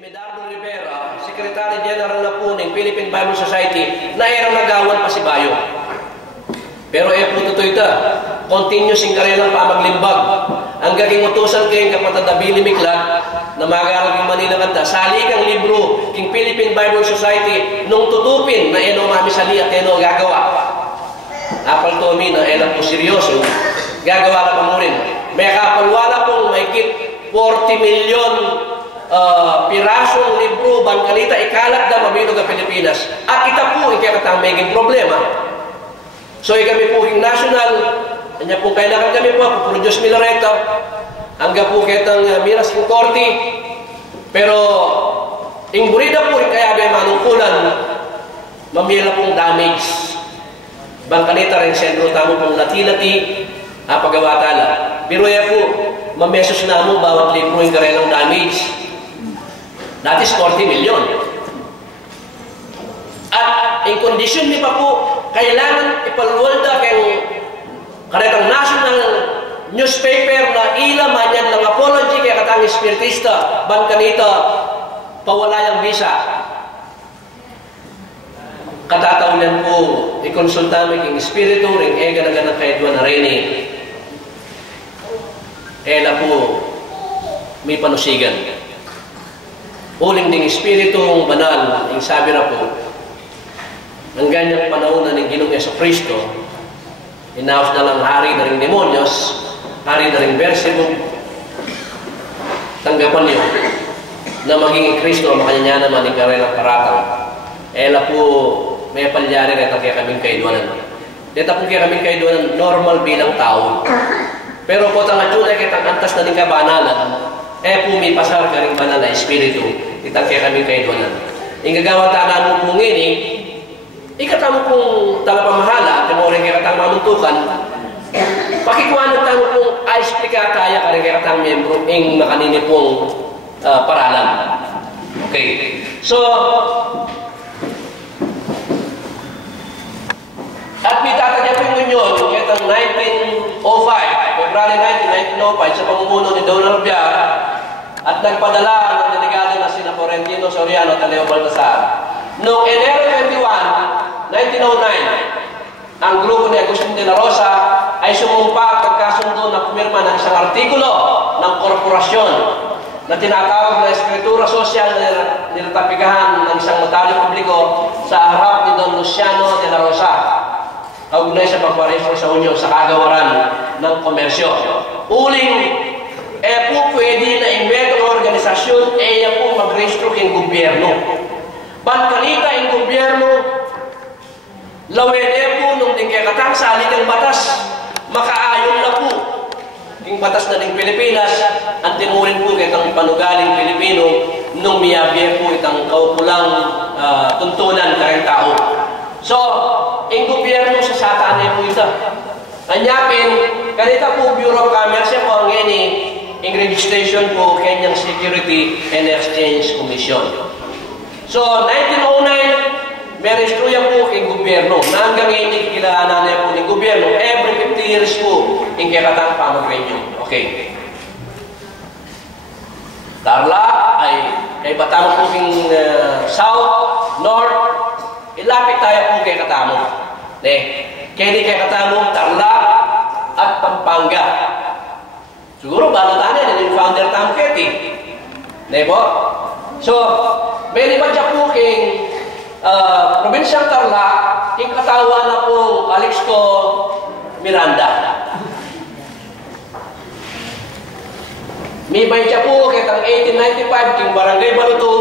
Medardo Rivera, Secretary General na po ng Philippine Bible Society, na erang nagawan pa si Bayo. Pero po totoo ito, continuous yung karelang pamaglimbag. Ang gaging utusan kayong kapatid na Billy Miklat, na mag-aaral ng Manila kanta, sali kang libro king Philippine Bible Society, nung tutupin na mami sali at gagawa. Apal to amin, na elang po seryoso, gagawa na pa mo rin. May kapalwala pong mahigit 40 milyon pirasong libro, bangkalita, ikalat na mabilog ang Pilipinas. At ita po, ikakatang may problema. So, kami po yung national, kanya po kailangan kami po, produce Milareto, hanggang po kitang Miras yung Korte. Pero, yung burida po rin kaya may manungkulan, mamila pong damage. Bangkalita rin sentro tamo pong lati-lati, pagawatala. Pero po, mamesos na mo bawat libro yung karelang damage. That is 40 million. At in condition ni pa po, kailangan ipalwalda kayong karetang national newspaper na ila manyan ng apology kaya katang espiritista, bangkanita, pawalayang visa. Katatawanan po, ikonsultami king espiritu, ring ega na ganang kaidwa na rin ela po, may panusigan. Uling ding espiritu banal, yung sabi na po, ang ganyang panahon na ng Ginoong Jesucristo, inaos na lang hari na ring demonyos, hari na ring Beelzebub, tanggapan niyo na maging Kristo, makanya naman ng karelang paratang. Ela po, may palyari na kaya kaming kaiduanan. Dito po kaya kaming kaiduanan, normal bilang tao. Pero po tangat yun ay kitang antas na ng kabanalan, po may pasar ka rin banal na espiritu, kitang kaya kaming kaiduanan. Yung gagawa tanan mo pong ini, ikatamo pong tagapamahala, timorin kaya katang mamuntukan, pakikuanan tamo pong explica kaya ka rin kaya katang membro, yung makanini pong paralan. Okay. So, at may tatagya po yung yun, kitang 1905, February 1905, sa pamumuno ni Donald Biar, at nagpadala ng delegado na sina Florentino Soriano at Leo Baltasar. Noong Enero 21, 1909, ang grupo ni Agustin de la Rosa ay sumumpa at nagkasundo na pumirma ng isang artikulo ng korporasyon na tinatawag na Eskritura Sosyal na nilatapikahan ng isang notaryo publiko sa harap ni Don Luciano de la Rosa. Kaugnay sa pagparehistro sa unyo sa kagawaran ng komersyo. Uling, po pwede na inventong organisasyon, po magrehistro king gobyerno. Bangkalita ang gobyerno, lawede po nung tingkakatang sa alikang batas, makaayon na po. Yung batas na ng Pilipinas, ang tinurin po kitang panugaling Pilipino, nung miyabye po itang kaukulang tuntunan kareng tao. So, ang gobyerno sa satanay po ito. Anyapin, kanita po Bureau of Commerce po ang ang registration po Kenyang Security and Exchange Commission. So, 1909, may registruya po ang gobyerno. Na hanggang ngayon, kilalanan na po ng gobyerno. Every 50 years po, ang kakatang pamag-renew. Okay. Tarla ay batang po ng South, North, ilapit tayo po kay Katamo. Kaya di kay Katamo, Tarlac at Pampanga. Siguro bala tayo na yung founder Tam Keti. Po? So, may lipat siya po kay Probinsyang Tarlac, yung katawa na po Calixto Miranda. May bay siya po kitang 1895 king Barangay Baluto,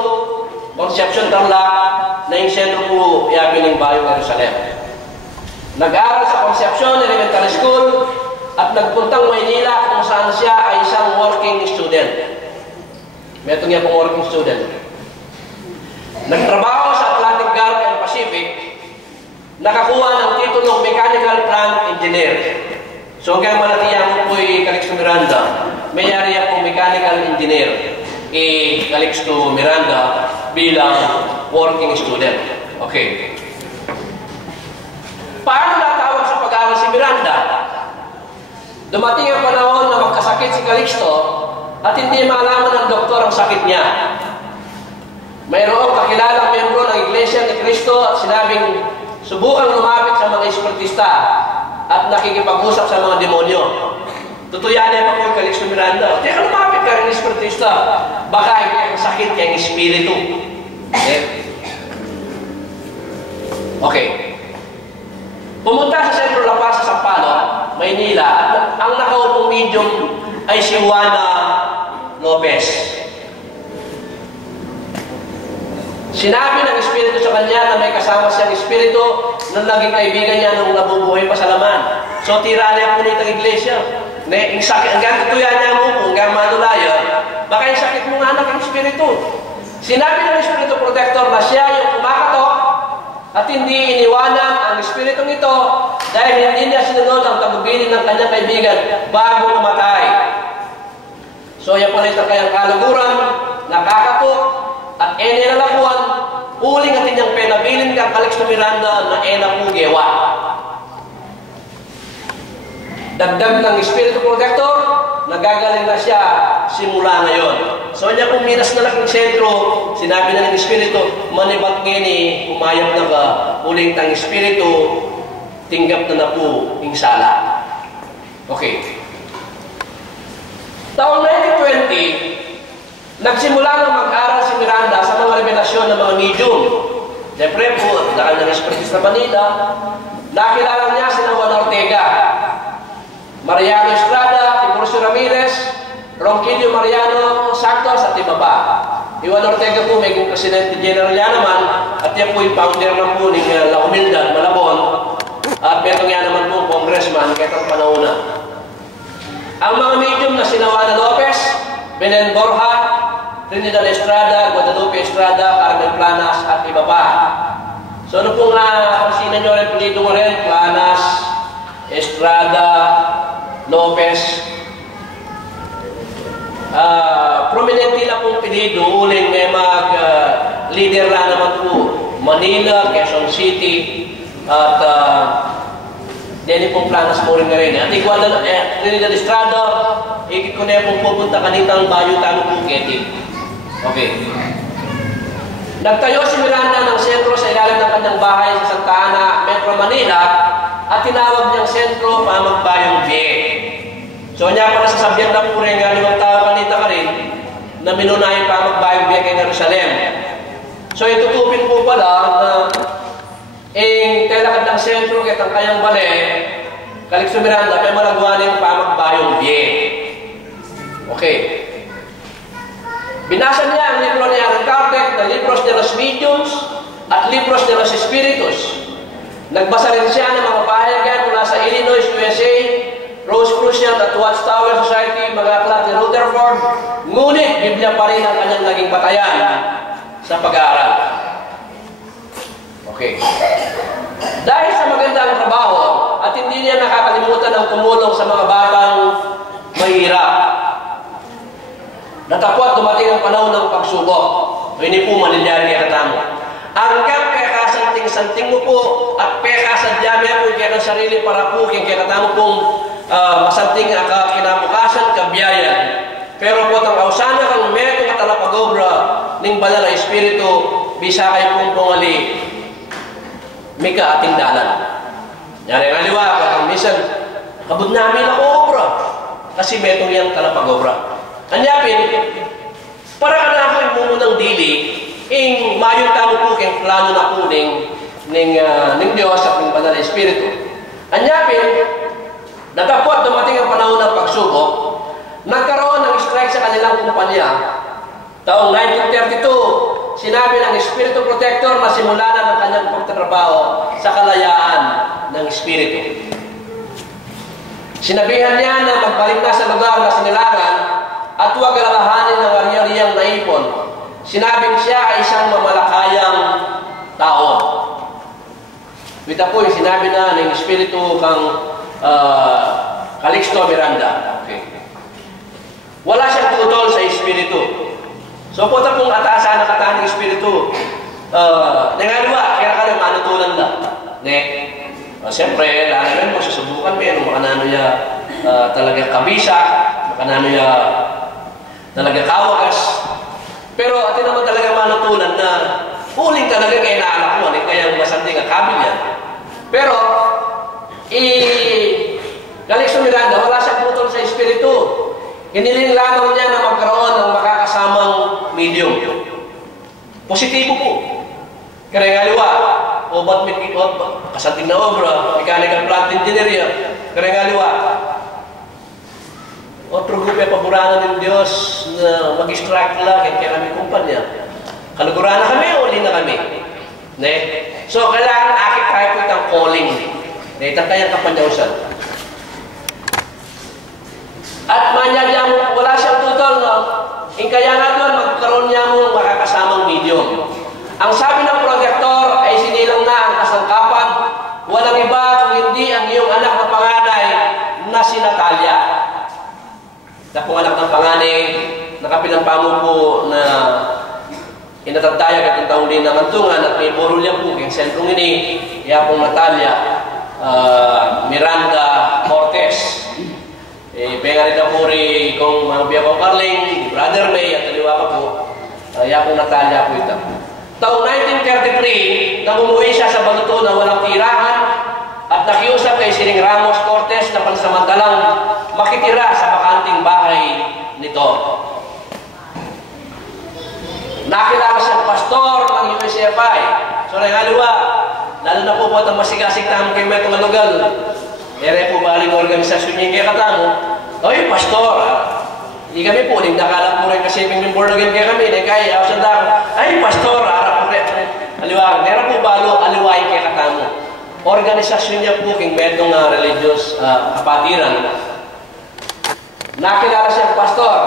Concepcion Tarlac, na yung sentro po yabi ng Bayong Jerusalem. Nag-aaral sa Concepcion Elementary School at nagpuntang Maynila kung saan siya ay isang working student. May itong yan pong working student. Nagtrabaho sa Atlantic Gulf and Pacific, nakakuha ng titulong Mechanical Plant Engineer. So kaya malatiyan mo po'y Calixto Miranda, may-ari po Mechanical Engineer. Calixto Miranda bilang working student. Okay. Paano natawag sa pag-aaral si Miranda? Dumating ang panahon na magkasakit si Calixto at hindi malaman ng doktor ang sakit niya. mayroong kakilalang membro ng Iglesia ni Cristo at sinabing subukang lumapit sa mga espiritista at nakikipag-usap sa mga demonyo. Tutuyan niya pa po Calixto Miranda. Teka, lumapit ka rin espiritista. Baka hindi ang sakit kayong espiritu. Okay. Pumunta sa Sentro La Paz sa Sampaloc, Maynila, at ang nakaupong medium ay si Juana Lopez. Sinabi ng espiritu sa kanya na may kasama siyang espiritu na naging kaibigan niya nung nabubuhay pa sa laman. So, tira niya po nitong iglesia. Ang sakit, hanggang tutuyan niya mo po, hanggang manulaya, baka yung sakit mo nga ng espiritu. Sinabi ng espiritu protector na siya yung kumakatok at hindi iniwanan ang espiritong ito dahil hindi niya sinunod ang tagubilin ng kanyang kaibigan bago mamatay. So, yan pala ito kayang kaluguran, nakakatok, at enelalakuan, uling at inyang penabilin kang Calixto Miranda na enapugewa. Dagdag ng Espiritu Protector, nagagaling na siya simula ngayon. So, niya kung minas na laking sentro, sinabi na ng Espiritu, manibat ngini, umayap na ka, uling tang Espiritu, tinggap na na po yung sala. Okay. Taong 1920, nagsimula ng mag-aral si Miranda sa mga revelasyon ng mga medium. Siyempre po, nakal ng espiritista Manila, nakilala niya si Juan Ortega, Mariano Estrada, Tiburcio Ramirez, Ronquillo Mariano Santos at iba pa. Juan Ortega po may presidente general yan naman at yan po yung founder ng po ng La Humildad, Malabon at meron yan naman po congressman kahit panahuna. Ang mga medium na sina Juana Lopez, Belen Borja, Trinidad Estrada, Guadalupe Estrada, Carmen Planas, at iba pa. So ano pong nakasinan nyo rin, pilido mo rin, Planas, Estrada, Lopez. Prominente na pong pilido, uling may mag-leader na naman po, Manila, Quezon City, at Deni pong Planas mo rin na rin. At Trinidad Estrada, ikit ko na yung pupunta kanitang Bayo Tano Puketi. Okay. Nagtayo si Miranda ng sentro sa ilalim ng kanyang bahay sa Santa Ana, Metro Manila at tinawag niyang sentro Pamagbayong Vie. So niya pa nasasabihan na po rin nga limang tao kanita ka rin na minunay Pamagbayong Vie kay Jerusalem. So itutupin po pala na telakad ng sentro kaya ang kayang bale, Calixto Miranda may malagawa ng Pamagbayong Vie. Okay. Binasa niya ang libro ni Allan Kardec na Libros de los Mediums at Libros de los Espiritus. Nagbasa rin siya ng mga pahayagan mula sa Illinois, USA, Rosicrucian at Watchtower Society, mga aklat ni Rutherford. Ngunit, Biblia pa rin ang kanyang naging batayan sa pag-aaral. Okay. Dahil sa magandang trabaho at hindi niya nakakalimutan ang tumulong sa mga batang mahirap, natapos dumating ang panahon ng pagsubok. Hindi po manilyari kaya katamo. Hanggang pekasanting-santing mo po at pekasadyamya po kaya ng sarili para po kaya katamo pong masanting kinabukasan, kabiyayan. Pero po ang kausana kang meto katalapagobra ng banal na espiritu, bisa kayo pong pungali, may kaating dalan. Yan ang aliwa, kapag minsan, kabud namin ako obra. Kasi metong yang talapagobra. Anyapin, para ka na ako yung mumunang dili, mayong tamo po kayong plano na po ng Diyos at ng banal na espiritu. Anyapin, natapos dumating ang panahon ng pagsubok, nagkaroon ng strike sa kanilang kumpanya. Taong 1932, sinabi ng Espiritu Protector na simula na ng kanyang pagtatrabaho sa kalayaan ng Espiritu. Sinabihan niya na magbalik na sa lugar na sinilangan at huwag alalahanin ng ari-ariyang naipon. Sinabing siya ay isang mamalakayang tao. Kita po yung sinabi na ng Espiritu kang Calixto Miranda. Okay. Wala siyang tutol sa Espiritu. So po ito pong ataasan na katahan ng Espiritu. Nangaliwa, kaya ka lang manutulan lang. Siyempre, lalo rin magsusubukan mo yan. Makanano niya talaga kabisa, makanano niya talaga kawagas. Pero atin naman talaga manutulan na huling talaga kaya naalakuan, kaya masanding ang kabil yan. Pero, Calixto Miranda, wala siyang putol sa espiritu. Hiniling lamang niya na magkaroon ng makakasamang medium. Positibo po. Karengaliwa, o ba't kasanting na obra, mechanical plant engineer, karengaliwa. Otro grupo paborana ng Diyos na mag-extract lang kaya kami kumpanya. Kalugurana kami o uli na kami? Ne? So, kailangan akit tayo po itang calling. Ne? Itang kayang kapanyawsan. At manyadya mo, wala siyang tutol, no? Kaya nga doon, magkaroon niya mo makakasamang medium. Ang sabi ng protector ay sinilang na ang kasangkapan. Walang iba kung hindi ang iyong anak na panganay na si Natalia. Na po anak ng panganay, nakapilampamo po na inatataya at yung tauli ng antungan at may borulya po kayong sentrong ini, iya pong Natalia Miranda Cortez. Pengalit na po rin kung mga biya ko Carling, Brother May at taliwa ka po, iya pong Natalia po ito. Taong 1933, nang umuwi siya sa Baluto na walang tirahan at nakiusap kay Siring Ramos Cortez na pansamantalang makitira sa bakanting bahay nito. Nakilala siyang pastor ng USFI. So, nangaliwa, lalo na po po itong masigasig tamo kay Metong Alugal. Ere po baling organisasyon niya kaya katamo, oy, pastor, hindi kami po, nakala po rin kasi may born again kaya kami, kaya ako sa dako, ay, pastor, harap po rin, aliwag, meron po balo, aliwain kaya katamo. Organisasyon niya po king Metong religious kapatiran. Nakilala siyang pastor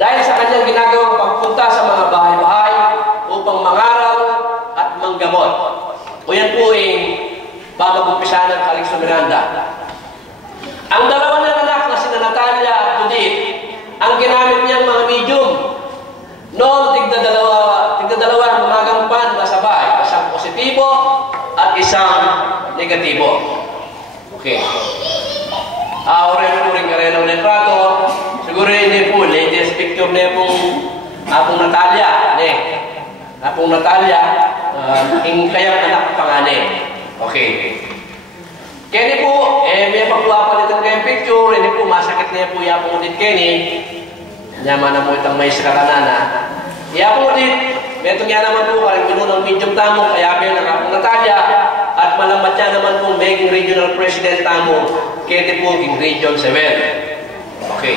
dahil sa kanyang ginagawang pagpunta sa mga bahay-bahay upang mangaral at manggamot. O yan po mag-umpisa ng Calixto Miranda. Ang dalawa na anak na sina Natalia at Judith, ang ginamit niyang mga medium, noong tigdadalawa ang gumagampan na sabay, isang positibo at isang negatibo. Okay. Oren po rin karenong letrato. Siguro hindi po, latest picture na pong apong Natalia. Apong Natalia, kayang anak panganay. Okay. Kaya po, may pagpapalitan kayong picture, hindi po, masakit na po yapong ulit Kenny. Yaman na po itang may sakaranana. Yapong ulit, metong yan naman po, karing pinunang medium tamo, kaya may nakapong Natalia, at malamat niya naman po, maging regional president tamo, kaya po, king region 7. Okay.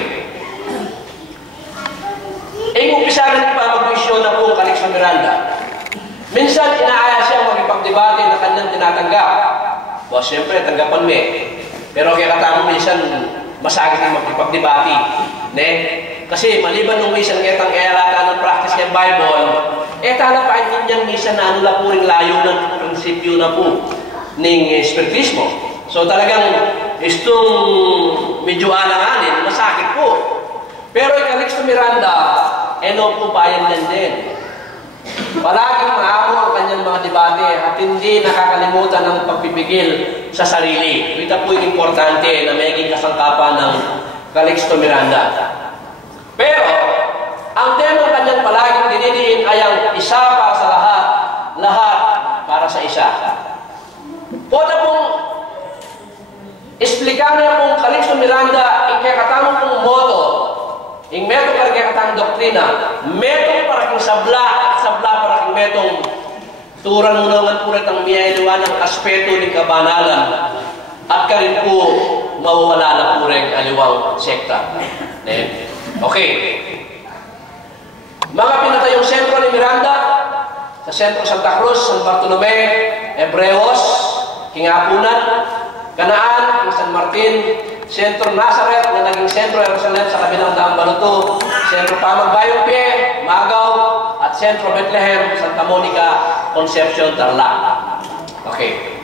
Umpisa rin pa mag-wisyon na po Calixto Miranda. Minsan, inaaya siya magipagdebate na kanyang tinatanggap. O, siyempre, tanggapan mo Pero kaya katamo minsan, masagit na magipagdebate. Kasi maliban nung minsan kitang kayalata ng practice ng Bible, tala pa niyan minsan na ano lang po rin layo ng prinsipyo na po ng Espiritismo. So talagang itong medyo alanganin, masakit po. Pero yung Calixto Miranda, no po payan yan din. Palaging maamo ang kanyang mga debate at hindi nakakalimutan ng pagpipigil sa sarili. Ito po yung importante na maging kasangkapan ng Calixto Miranda. Pero, ang tema kanyang palaging dinidiin ay ang isa para sa lahat, lahat para sa isa. O na pong explicar niya pong Calixto Miranda ang kakatamang pong moto, ang metong karikatang doktrina, metong para kong sabla at sabla para kong metong turan mo naman po rin ang miyailuan ng aspeto ng kabanalan at karin po mawawala na po rin aliwang sekta. Okay. Mga pinatayong sentro ni Miranda sa sentro Santa Cruz, San Bartolome, Hebreos, Kingapunan, Kanaan, San Martin, Sentro Nazareth na naging Sentro Jerusalem sa kabilang daang Baluto, Sentro Pamagbayong Pie, Magaw, at Sentro Bethlehem, Santa Monica, Concepcion, Tarlac. Okay.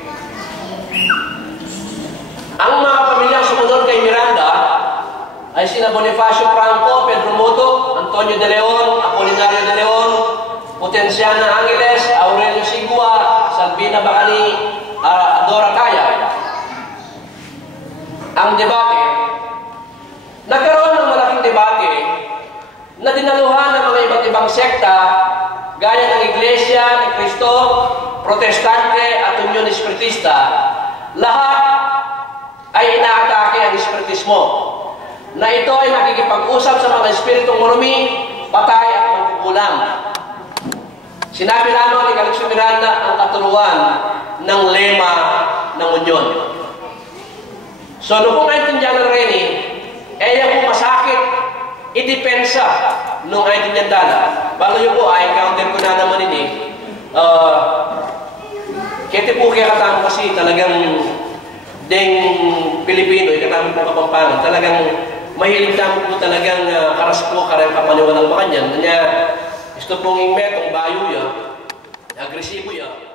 Ang mga pamilyang sumunod kay Miranda ay sina Bonifacio Franco, Pedro Moto, Antonio de Leon, Apolinario de Leon, Potenciana Angeles, Aurelio Sigua, Salvina Bacani, Adora Kaya. Ang debate, nagkaroon ng malaking debate na dinaluhan ng mga iba't ibang ibang sekta, gaya ng Iglesia ni Cristo, Protestante at Union Espiritista, lahat ay inaatake ang Espiritismo, na ito ay nakikipag-usap sa mga espiritong marumi, patay at magkukulam. Sinabi lamang ni Calixto Miranda ang katuruan ng lema ng Union. So, noong kung naintindihan ng Rene, yung masakit, idepensa nung naintindihan. Bago nyo po, encounter ko na naman ini. Kete po kaya katamo kasi talagang ding Pilipino, katamo po Kapampangan, talagang mahilig tamo po talagang karas po, karang kapaniwalang makanyan. Kanya, gusto pong ingmet, ang bayo ya, agresibo ya.